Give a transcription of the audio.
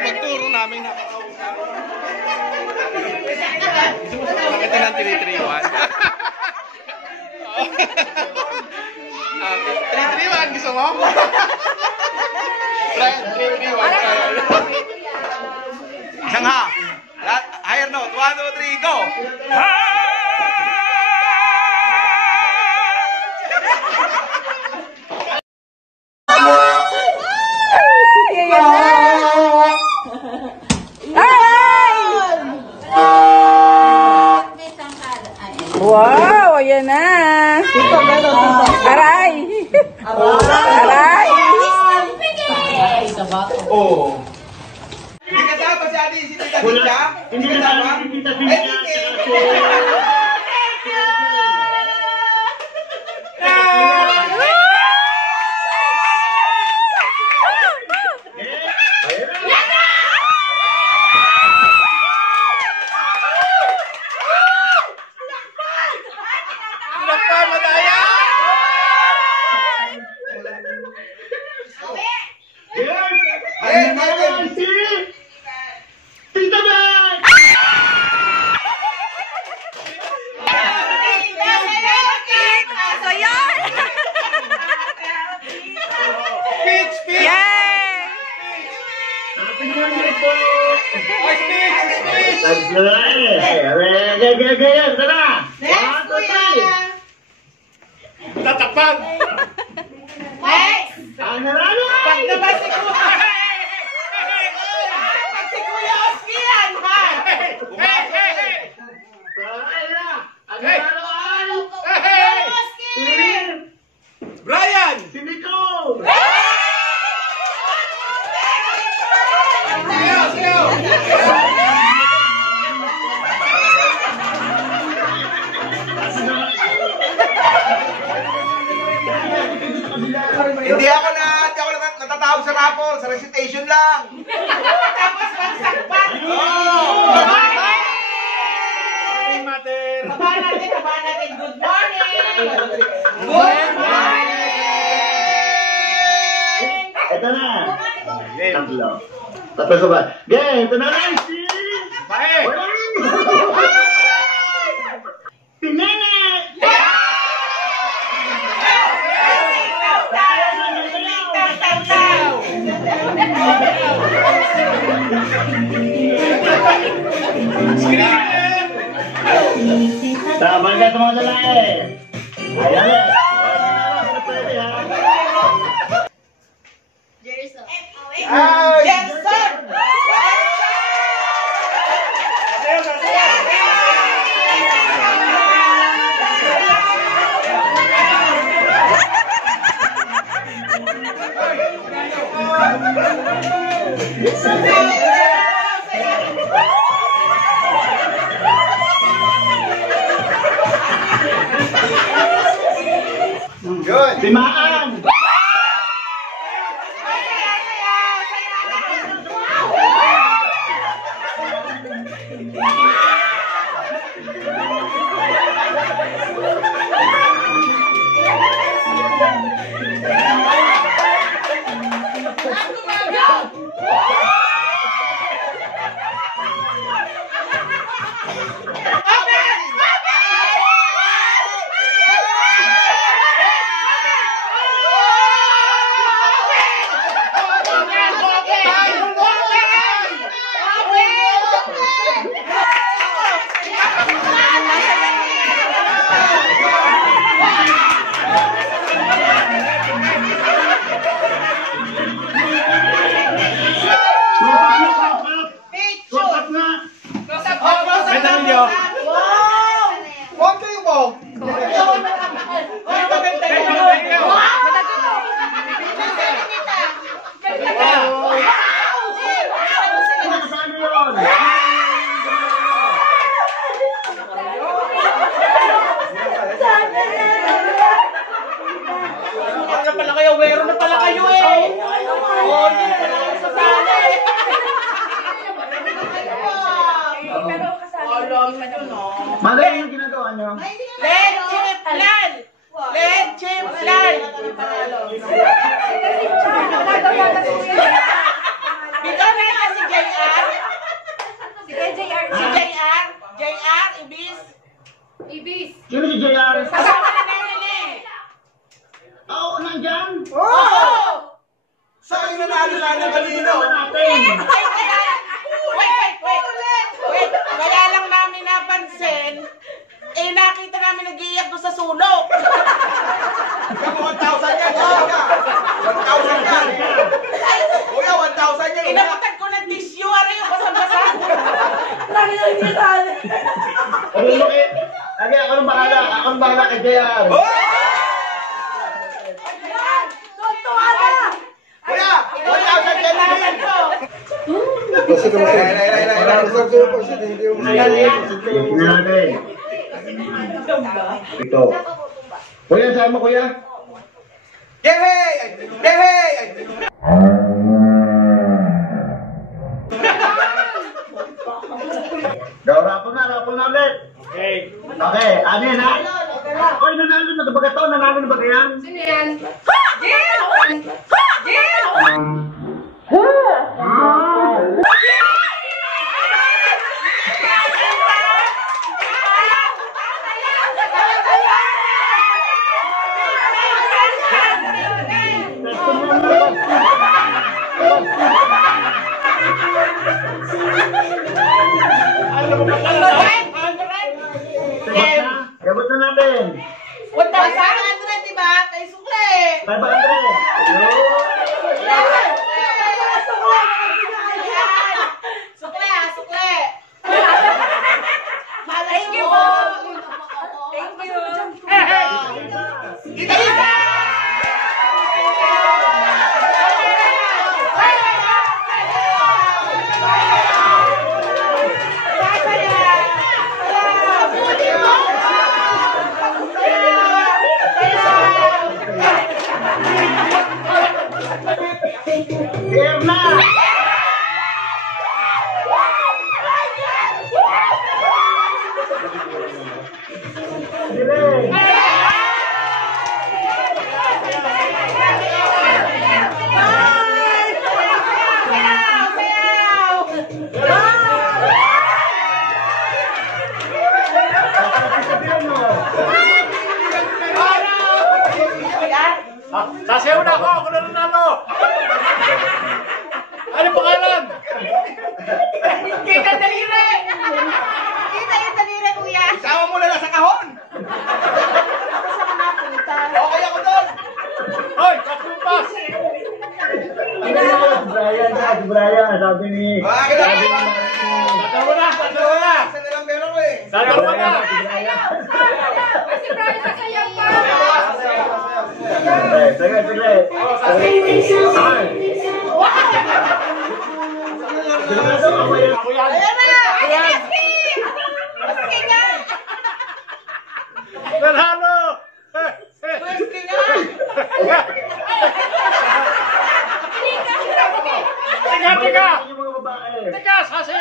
Pagturo namin na bakit na 331? 331 gusto mo? 331 isang ha higher note 1, 2, 3 go Wow, ayan na. Aray. Aray. oh hindi kasama si Ate si Tita Tita hindi kasama tatapag ang narano pag naman si Kuya pag si Kuya Oski yan ha ang narano Brian si Nico Hindi ako natatawag sa rapol, sa recitation lang. Tapos magsakpat. Oo! Baba natin. Good morning! Good morning! Ito na. Tapos ba? Game, ito na lang. Bae! Pinene! Tama ka sa mga lalaki. Ayan. Jerson. Jensen! Good. Timaan! Malay yung ginagawa nyo. Leche plan! Leche plan! Bigyan na ka si JR. Si JR. JR, Ibis. Sino si JR? Kasama na Nelly. Oo, nandyan. Oo! Saan yung nanalo ng kanino? Natin. Wait. Kaya lang namin napansin, nakita namin nag-iiyak doon sa sulok. Kamu 1,000 yan. 1,000 yan. Kuya, 1,000 yan. Inabutan ko ng tissue, ano yung basang-basa. Ako nang bahala kay JR. Kuya, 1,000 yan. Natin. Ito. Kuya, saan mo kuya? Yehey! Yehey! Rapol na ulit. Okay, ano yan ha? Oy, nanalo na ba ito? Nanalo na ba yan? Sino yan? Gabot na natin. 1,500, diba? Kay Sukle. 500. Sukle. Thank you. Thank you. Game na! Delay! Sasayaw na ako na nanalo! Ano pangalan? Kita daliri! Kita yung daliri, kuya! Isama mo na lang sa kahon. Saan ka napunta? Okay ako doon. Hoy, kapupas! Si Brian, sabi ni... Sabi mo. Dalawa na! Isa na lang meron ko eh. Dalawa na! Si Brian sasayaw pa. Sige. Ako yan! Ayan na! Ayan! Maski nga! Nanalo! Maski nga! Teka! Yung mga babae. Teka! Sasayaw